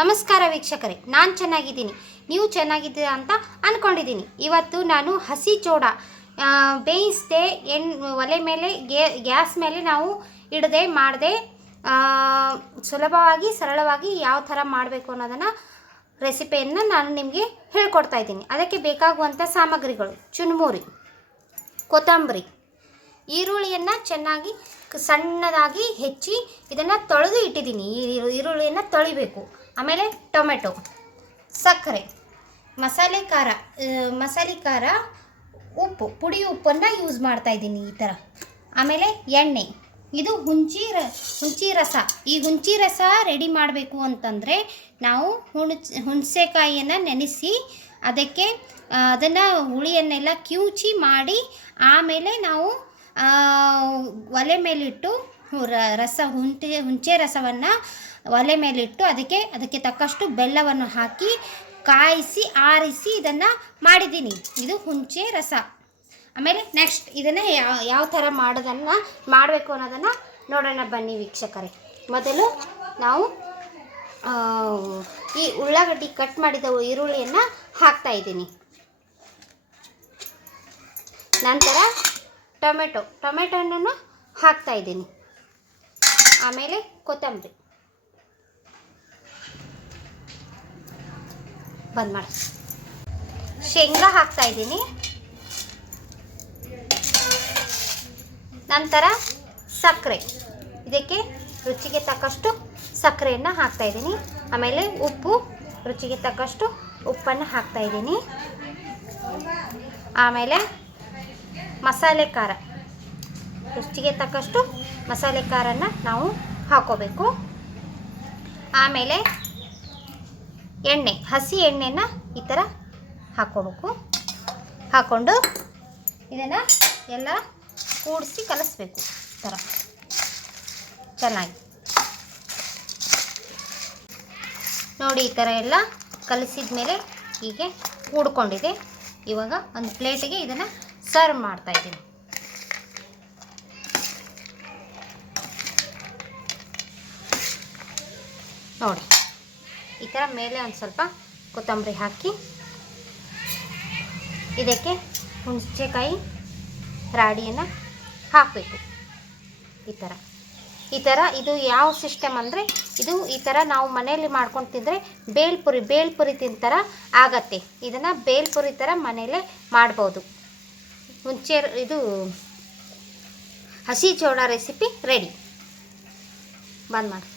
ನಮಸ್ಕಾರ ವೀಕ್ಷಕರೇ, ನಾನು ಚೆನ್ನಾಗಿದ್ದೀನಿ, ನೀವು ಚೆನ್ನಾಗಿದ್ದೀರಾ ಅಂತ ಅಂದ್ಕೊಂಡಿದ್ದೀನಿ. ಇವತ್ತು ನಾನು ಹಸಿ ಚೋಡ ಬೇಯಿಸದೆ ಒಲೆ ಮೇಲೆ ಗ್ಯಾಸ್ ಮೇಲೆ ನಾವು ಇಡದೆ ಮಾಡದೆ ಸುಲಭವಾಗಿ ಸರಳವಾಗಿ ಯಾವ ಥರ ಮಾಡಬೇಕು ಅನ್ನೋದನ್ನು ರೆಸಿಪಿಯನ್ನು ನಾನು ನಿಮಗೆ ಹೇಳ್ಕೊಡ್ತಾ ಇದ್ದೀನಿ. ಅದಕ್ಕೆ ಬೇಕಾಗುವಂಥ ಸಾಮಗ್ರಿಗಳು: ಚುನ್ಮುರಿ, ಕೊತ್ತಂಬರಿ, ಈರುಳ್ಳಿಯನ್ನು ಚೆನ್ನಾಗಿ ಸಣ್ಣದಾಗಿ ಹೆಚ್ಚಿ ಇದನ್ನು ತೊಳೆದು ಇಟ್ಟಿದ್ದೀನಿ. ಈರುಳ್ಳಿಯನ್ನು ತೊಳಿಬೇಕು. ಆಮೇಲೆ ಟೊಮೆಟೊ, ಸಕ್ಕರೆ, ಮಸಾಲೆ ಖಾರ, ಉಪ್ಪು, ಪುಡಿ ಉಪ್ಪನ್ನು ಯೂಸ್ ಮಾಡ್ತಾಯಿದ್ದೀನಿ ಈ ಥರ. ಆಮೇಲೆ ಎಣ್ಣೆ, ಇದು ಹುಂಚಿ ರಸ. ಈ ಹುಂಚಿ ರಸ ರೆಡಿ ಮಾಡಬೇಕು ಅಂತಂದರೆ ನಾವು ಹುಣಸೆಕಾಯಿಯನ್ನು ನೆನೆಸಿ ಅದನ್ನು ಹುಳಿಯನ್ನೆಲ್ಲ ಕಿವುಚಿ ಮಾಡಿ ಆಮೇಲೆ ನಾವು ಒಲೆ ಮೇಲಿಟ್ಟು ಹುಂಚೆ ರಸವನ್ನು ಒಲೆ ಮೇಲಿಟ್ಟು ಅದಕ್ಕೆ ತಕ್ಕಷ್ಟು ಬೆಲ್ಲವನ್ನು ಹಾಕಿ ಕಾಯಿಸಿ ಆರಿಸಿ ಇದನ್ನು ಮಾಡಿದ್ದೀನಿ. ಇದು ಹುಂಚೆ ರಸ. ಆಮೇಲೆ ನೆಕ್ಸ್ಟ್ ಇದನ್ನು ಯಾವ ಥರ ಮಾಡಬೇಕು ಅನ್ನೋದನ್ನು ನೋಡೋಣ ಬನ್ನಿ ವೀಕ್ಷಕರೇ. ಮೊದಲು ನಾವು ಈ ಉಳ್ಳಾಗಡ್ಡಿ ಕಟ್ ಮಾಡಿದ ಈರುಳ್ಳಿಯನ್ನು ಹಾಕ್ತಾಯಿದ್ದೀನಿ. ನಂತರ ಟೊಮೆಟೊನನ್ನು ಹಾಕ್ತಾಯಿದ್ದೀನಿ. ಆಮೇಲೆ ಕೊತ್ತಂಬರಿ ಬಂದ್ ಮಾಡಿ, ಶೇಂಗಾ ಹಾಕ್ತಾಯಿದ್ದೀನಿ. ನಂತರ ಸಕ್ಕರೆ, ಇದಕ್ಕೆ ರುಚಿಗೆ ತಕ್ಕಷ್ಟು ಸಕ್ಕರೆಯನ್ನು ಹಾಕ್ತಾಯಿದ್ದೀನಿ. ಆಮೇಲೆ ಉಪ್ಪು, ರುಚಿಗೆ ತಕ್ಕಷ್ಟು ಉಪ್ಪನ್ನು ಹಾಕ್ತಾಯಿದ್ದೀನಿ. ಆಮೇಲೆ ಮಸಾಲೆ ಖಾರ, ರುಚಿಗೆ ತಕ್ಕಷ್ಟು ಮಸಾಲೆ ಖಾರನ ನಾವು ಹಾಕೋಬೇಕು. ಆಮೇಲೆ ಎಣ್ಣೆ, ಹಸಿ ಎಣ್ಣೆನ ಈ ಥರ ಹಾಕ್ಕೊಂಡು ಇದನ್ನು ಎಲ್ಲ ಕೂಡಿಸಿ ಕಲಿಸ್ಬೇಕು. ಈ ಥರ ಚೆನ್ನಾಗಿ ನೋಡಿ. ಈ ಥರ ಎಲ್ಲ ಕಲಿಸಿದ ಮೇಲೆ ಹೀಗೆ ಕೂಡ್ಕೊಂಡಿದೆ. ಇವಾಗ ಒಂದು ಪ್ಲೇಟಿಗೆ ಇದನ್ನು ಸರ್ವ್ ಮಾಡ್ತಾಯಿದ್ದೀನಿ. ನೋಡಿ, ಈ ಥರ ಮೇಲೆ ಒಂದು ಸ್ವಲ್ಪ ಕೊತ್ತಂಬರಿ ಹಾಕಿ ಇದಕ್ಕೆ ಹುಣಸೆಕಾಯಿ ರಾಡಿಯನ್ನು ಹಾಕಬೇಕು. ಈ ಥರ ಇದು ಯಾವ ಸಿಸ್ಟಮ್ ಅಂದರೆ, ಇದು ಈ ಥರ ನಾವು ಮನೆಯಲ್ಲಿ ಮಾಡ್ಕೊಂಡು ತಿಂದರೆ ಬೇಲ್ಪುರಿ ತಿಂತರ ಆಗತ್ತೆ. ಇದನ್ನು ಬೇಲ್ಪುರಿ ಥರ ಮನೆಯಲ್ಲೇ ಮಾಡ್ಬೋದು. ಇದು ಹಸಿ ಚೋಡ ರೆಸಿಪಿ ರೆಡಿ. ಬಂದ್ ಮಾಡಿ.